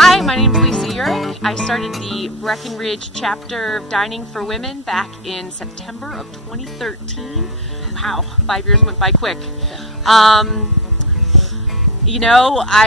Hi, my name is Lisa Urich. I started the Breckenridge chapter of Dining for Women back in September of 2013. Wow, 5 years went by quick. I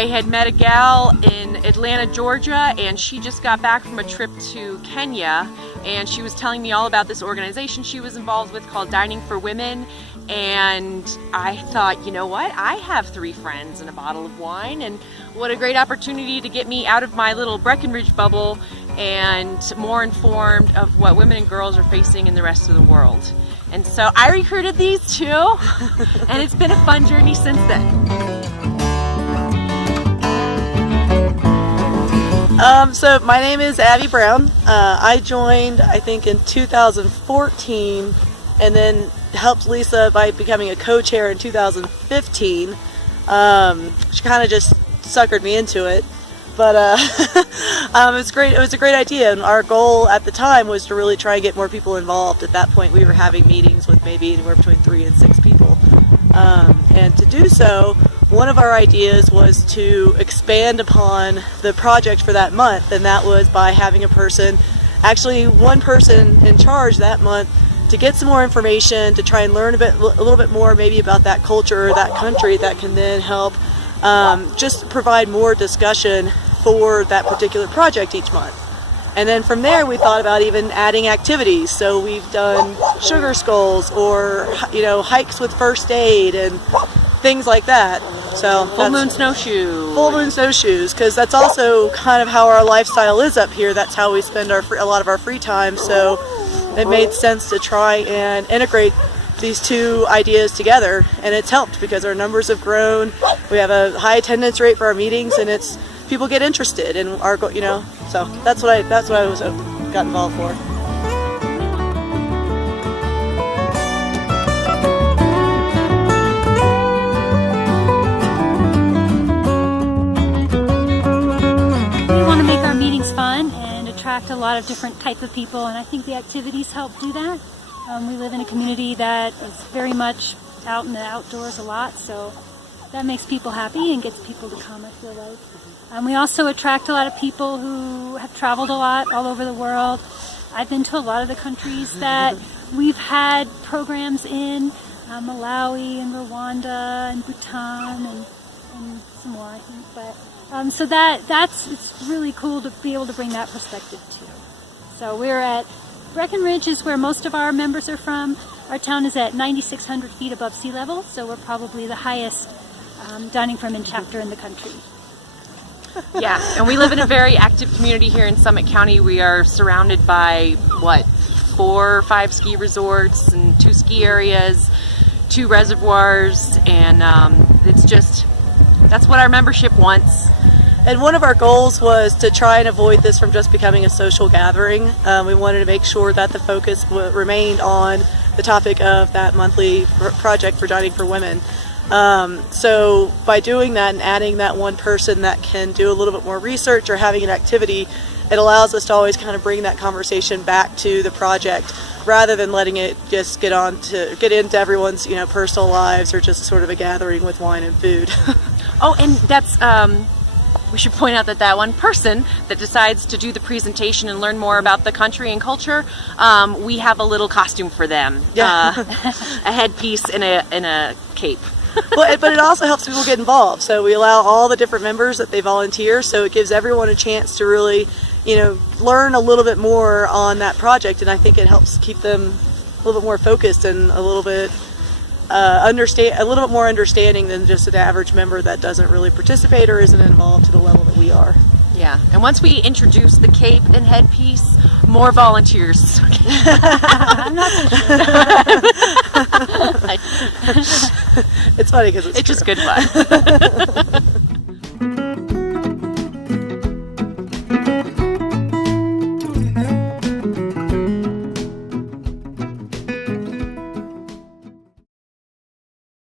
had met a gal in Atlanta, Georgia, and she just got back from a trip to Kenya, and she was telling me all about this organization she was involved with called Dining for Women. And I thought, you know what, I have 3 friends and a bottle of wine, and what a great opportunity to get me out of my little Breckenridge bubble and more informed of what women and girls are facing in the rest of the world. And so I recruited these 2, and it's been a fun journey since then. So my name is Abby Brown. I joined, I think, in 2014, and then helped Lisa by becoming a co-chair in 2015. She kind of just suckered me into it, but it was great. It was a great idea, and our goal at the time was to really try and get more people involved. At that point, we were having meetings with maybe anywhere between 3 and 6 people, and to do so, one of our ideas was to expand upon the project for that month, and that was by having a person, actually one person in charge that month, to get some more information, to try and learn a little bit more maybe about that culture or that country that can then help just provide more discussion for that particular project each month. And then from there we thought about even adding activities. So we've done sugar skulls or hikes with first aid and things like that. So Full moon snowshoes, because that's also kind of how our lifestyle is up here. That's how we spend a lot of our free time. So it made sense to try and integrate these 2 ideas together, and it's helped because our numbers have grown. We have a high attendance rate for our meetings, and people get interested in our so that's what I got involved for. We want to make our meetings fun and attract a lot of different types of people, and I think the activities help do that. We live in a community that is very much out in the outdoors a lot, so that makes people happy and gets people to come, I feel like. We also attract a lot of people who have traveled a lot all over the world. I've been to a lot of the countries that we've had programs in, Malawi and Rwanda and Bhutan and some more, I think. But so it's really cool to be able to bring that perspective too. So we're at Breckenridge is where most of our members are from. Our town is at 9,600 feet above sea level, so we're probably the highest Dining for Women chapter in the country. Yeah, and we live in a very active community here in Summit County. We are surrounded by, 4 or 5 ski resorts and 2 ski areas, 2 reservoirs, and that's what our membership wants. And one of our goals was to try and avoid this from just becoming a social gathering. We wanted to make sure that the focus remained on the topic of that monthly project for Dining for Women. So by doing that and adding that one person that can do a little bit more research or having an activity, it allows us to always kind of bring that conversation back to the project rather than letting it just get into everyone's personal lives or just sort of a gathering with wine and food. Oh, and that's we should point out that one person that decides to do the presentation and learn more about the country and culture, we have a little costume for them. Yeah. A headpiece and a cape. But it also helps people get involved. So we allow all the different members that they volunteer, so it gives everyone a chance to really, learn a little bit more on that project, and I think it helps keep them a little bit more focused and a little bit more understanding than just an average member that doesn't really participate or isn't involved to the level that we are. Yeah, and once we introduce the cape and headpiece, more volunteers. I'm not so sure. It's funny because it's just good fun.